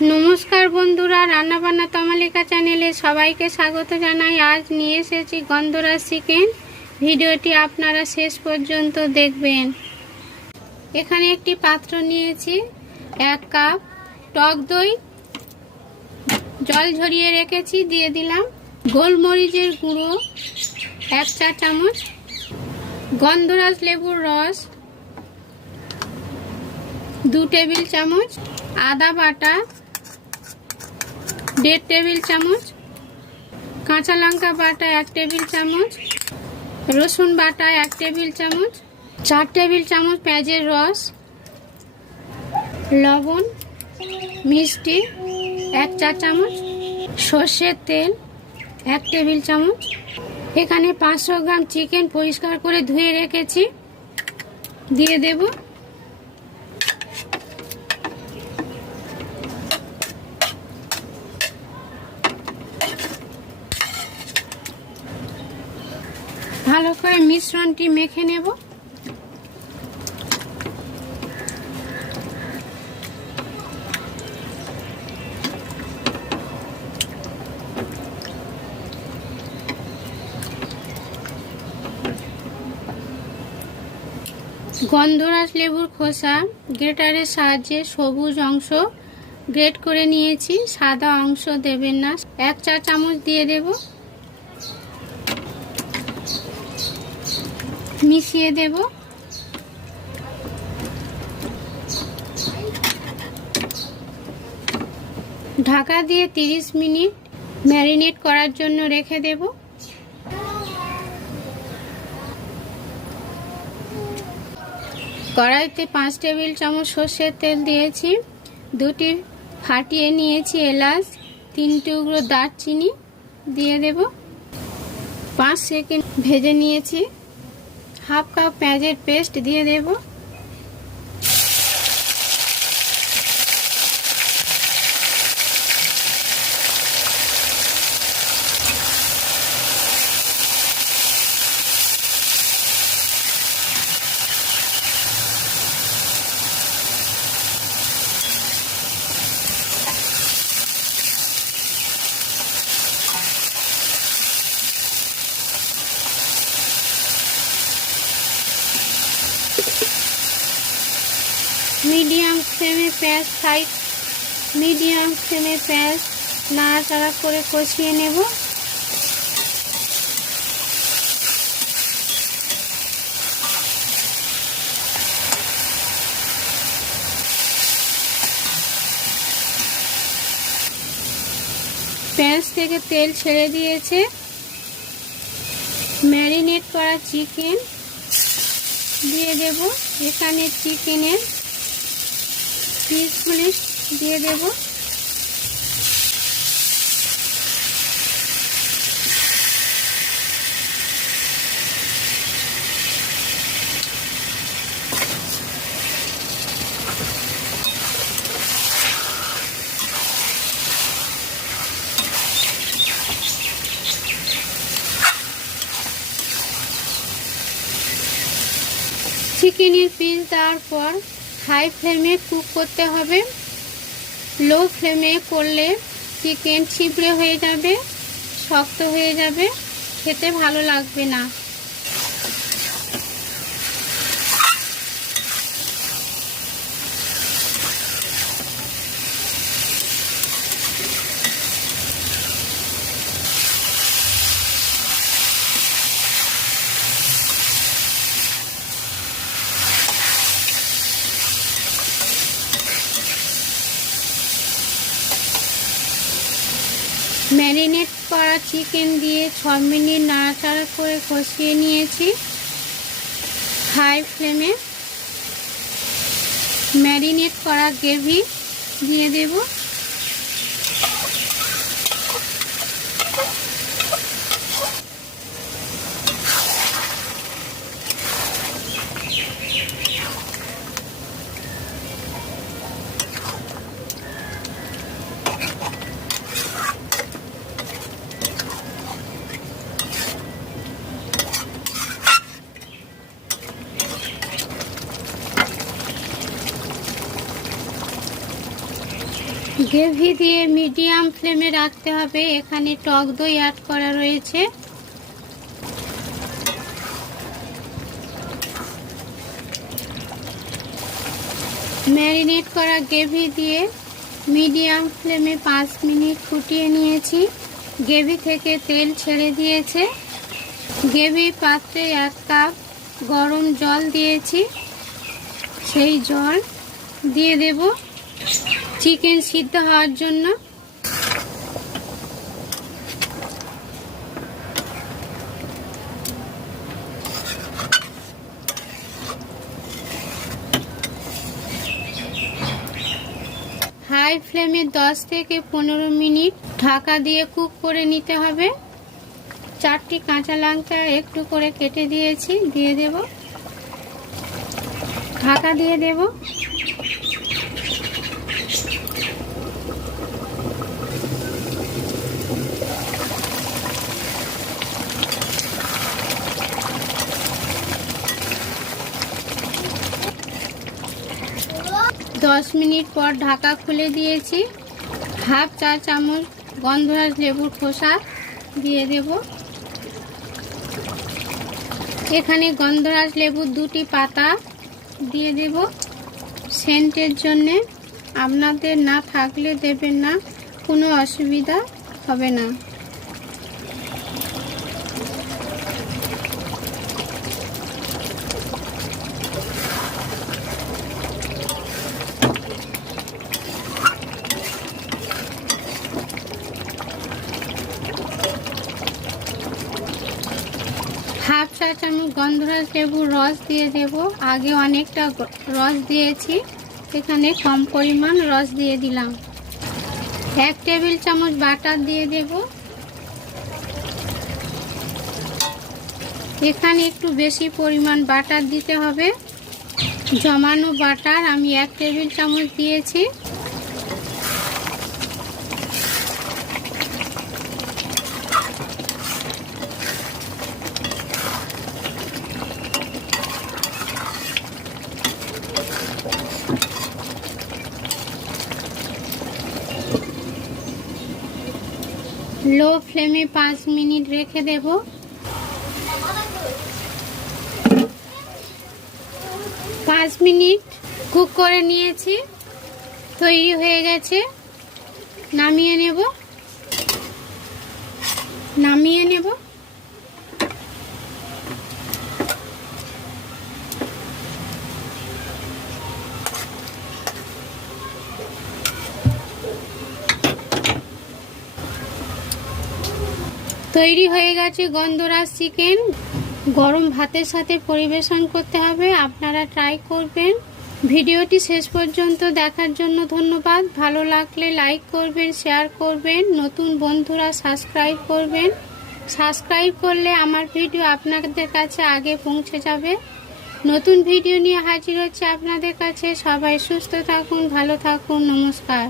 নমস্কার বন্ধুরা, রান্নাবান্না তমালিকা চ্যানেলে সবাইকে স্বাগত জানাই। আজ নিয়ে এসেছি গন্ধরাজ চিকেন। ভিডিওটি আপনারা শেষ পর্যন্ত দেখবেন। এখানে একটি পাত্র নিয়েছি, এক কাপ টক দই। জল ঝরিয়ে রেখেছি, দিয়ে দিলাম গোলমরিচের গুঁড়ো, এক চা চামচ। গন্ধরাজ লেবুর রস, দু টেবিল চামচ। আদা বাটা দেড় টেবিল চামচ, কাঁচা লঙ্কা বাটা এক টেবিল চামচ, রসুন বাটা এক টেবিল চামচ, চার টেবিল চামচ পেঁয়াজের রস, লবণ, মিষ্টি এক চা চামচ, সর্ষের তেল এক টেবিল চামচ। এখানে পাঁচশো গ্রাম চিকেন পরিষ্কার করে ধুয়ে রেখেছি। দিয়ে দেবো ভালো করে মিশ্রণটি মেখে নেব। গন্ধরাজ লেবুর খোসা, গ্রেটারের সাহায্যে সবুজ অংশ গ্রেট করে নিয়েছি, সাদা অংশ দেবেন না। এক চা চামচ দিয়ে দেবো। মিশিয়ে দেব। ঢাকা দিয়ে 30 মিনিট ম্যারিনেট করার জন্য রেখে দেব। কড়াইতে পাঁচ টেবিল চামচ সর্ষের তেল দিয়েছি। দুটি ফাটিয়ে নিয়েছি এলাচ, তিন টুকরো দারচিনি দিয়ে দেব। পাঁচ সেকেন্ড ভেজে নিয়েছি। হাফ কাপ পেঁয়াজের পেস্ট দিয়ে দেব মিডিয়াম ফ্লেমে পেঁয়াজ সাইড মিডিয়াম ফ্লেমে পেঁয়াজ নাড়াচাড়া করে কষিয়ে নেব। পেঁয়াজ থেকে তেল ছেড়ে দিয়েছে। ম্যারিনেট করা চিকেন দিয়ে দেব। এখানে চিকেনের পিসগুলি দিয়ে দেব। চিকেনের পিস দেওয়ার পর হাই ফ্লেমে কুক করতে হবে। লো ফ্লেমে করলে চিকেন ছিপড়ে হয়ে যাবে, শক্ত হয়ে যাবে, খেতে ভালো লাগবে না। ম্যারিনেট করা চিকেন দিয়ে ছ মিনিট নাড়াচাড়া করে কষিয়ে নিয়েছি। হাই ফ্লেমে ম্যারিনেট করা গ্রেভি দিয়ে দেব। গ্রেভি দিয়ে মিডিয়াম ফ্লেমে রাখতে হবে। এখানে টক দই অ্যাড করা রয়েছে। ম্যারিনেট করা গ্রেভি দিয়ে মিডিয়াম ফ্লেমে পাঁচ মিনিট ফুটিয়ে নিয়েছি। গ্রেভি থেকে তেল ছেড়ে দিয়েছে। গ্রেভি পাত্রে এক কাপ গরম জল দিয়েছি। সেই জল দিয়ে দেব। চিকেন সিদ্ধ হওয়ার জন্য হাই ফ্লেমে 10 থেকে পনেরো মিনিট ঢাকা দিয়ে কুক করে নিতে হবে। চারটি কাঁচা লঙ্কা একটু করে কেটে দিয়েছি, দিয়ে দেব। ঢাকা দিয়ে দেব। দশ মিনিট পর ঢাকা খুলে দিয়েছি। হাফ চা চামচ গন্ধরাজ লেবুর খোসা দিয়ে দেব। এখানে গন্ধরাজ লেবুর দুটি পাতা দিয়ে দেব। সেন্টের জন্যে আপনাদের না থাকলে দেবেন না, কোনো অসুবিধা হবে না। চামচ গন্ধরাজ লেবুর রস দিয়ে দেব। আগে অনেকটা রস দিয়েছি। এখানে কম পরিমাণ রস দিয়ে দিলাম। এক টেবিল চামচ বাটার দিয়ে দেব। এখানে একটু বেশি পরিমাণ বাটার দিতে হবে। জমানো বাটার আমি এক টেবিল চামচ দিয়েছি। লো ফ্লেমে পাঁচ মিনিট রেখে দেব। পাঁচ মিনিট কুক করে নিয়েছি। তৈরি হয়ে গেছে। নামিয়ে নেব। নামিয়ে নেব। তৈরি হয়ে গেছে গন্ধরাজ চিকেন। গরম ভাতের সাথে পরিবেশন করতে হবে, আপনারা ট্রাই করবেন। ভিডিওটি শেষ পর্যন্ত দেখার জন্য ধন্যবাদ। ভালো লাগলে লাইক করবেন শেয়ার করবেন, নতুন বন্ধুরা সাবস্ক্রাইব করবেন। সাবস্ক্রাইব করলে আমার ভিডিও আপনাদের কাছে আগে পৌঁছে যাবে। নতুন ভিডিও নিয়ে হাজির হচ্ছে আপনাদের কাছে। সবাই সুস্থ থাকুন, ভালো থাকুন, নমস্কার।